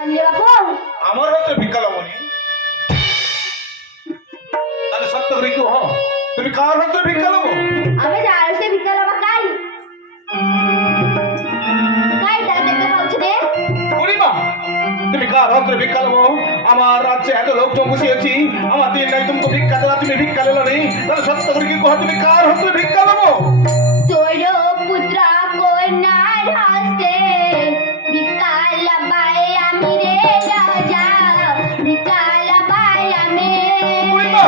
আমার হাতে ভিক্ষা লাবনি তাহলে সত্য করে কি হও তুমি কার হাতে ভিক্ষা লাবো আমি যার হাতে ভিক্ষা লাবা কাই তাতে বলছ রে পরিমা তুমি কার হাতে ভিক্ষা লাবো আমার রাজ্যে এত লোকজন বসিয়েছি আমার দিন নাই তুমি ভিক্ষা দেওয়া তুমি ভিক্ষা লেলো নেই তাহলে সত্য করে কি কহ তুমি কার হাতে ভিক্ষা লাবো তোর পুত্র কন্যার হাতে ভিক্ষা লাবাই আমি রে রাজা ভিক্ষা লাবাই আমি পরিমা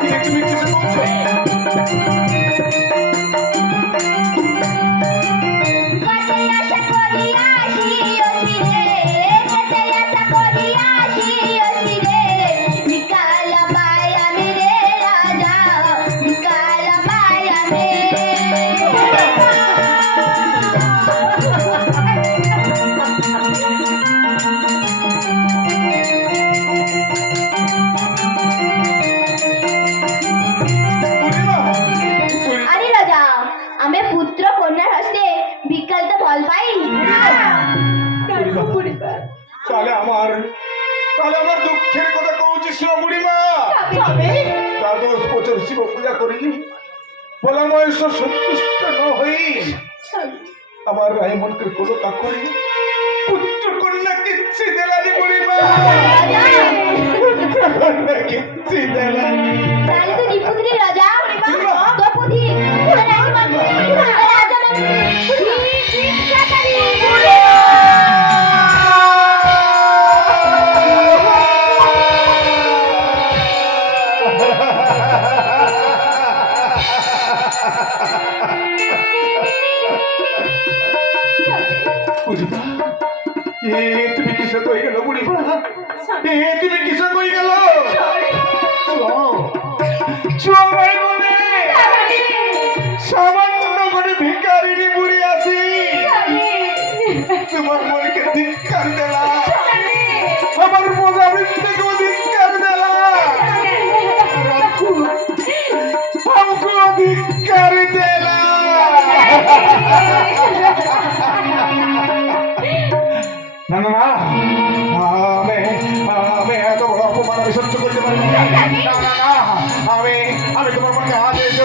তুমি কিছু বলছো পুত্র কন্যার হস্তে ভিক্ষালতে ফল পাই তাহলে আমার দুঃখের কথা কৌছি শোনো বুড়িমা 10 বছর শিব পূজা করি বলা মহেশ্বর সন্তুষ্ট ন হই আমার রায়মনকে কোনো কাকরি পুত্র কন্যা কিচ্ছি দেলানি বুড়িমা কিচ্ছি দেলানি তাহলে তো নিপুত্রী রাজা দ্রৌপদী তুমি কিসে কই গেল বুড়িমা তুমি কিসে কই গেল সামান্য করে ভিকারিনী বুড়ি আছি তোমার মনকে ধিক্কার দেলা আমার মজাবৃত্তিকেও ধিক্কার দেলা আমাকে ধিক্কার দেলা না না না আমি এত বড় অপমান আমি সহ্য করতে পারি না না না আমি তোমার মনে হাত এসে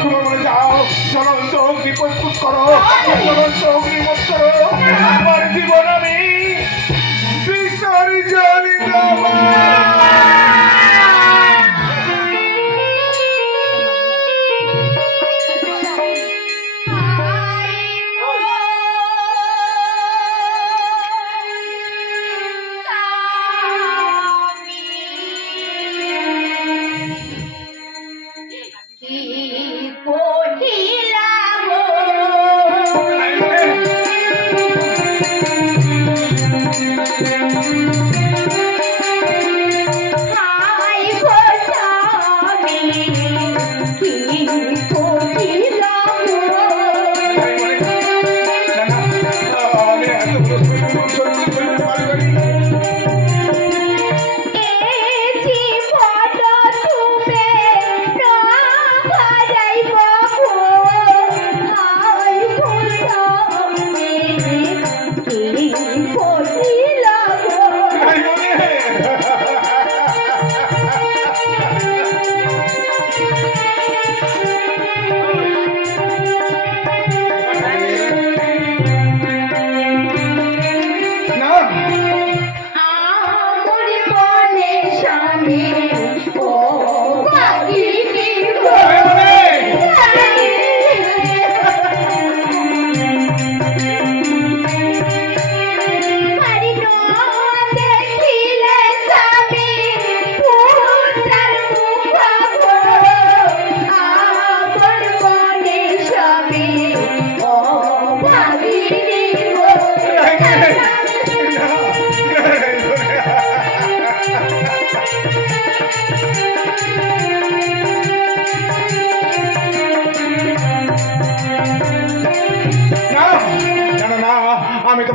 তোমার মনে যাও জ্বলন্ত অগ্নি প্রস্তুত করো জ্বলন্ত অগ্নিমত করো আমার জীবন আমি বিসর্জনিত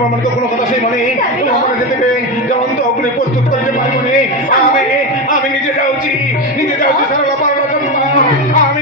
তোমার মনে কোনো কথা সেই মানে তোমার মনে যেতে হবে জ্বলন্ত অগ্নি প্রস্তুত করতে পারবো না। আমি নিজে যাচ্ছি সরলা পারলাম আমি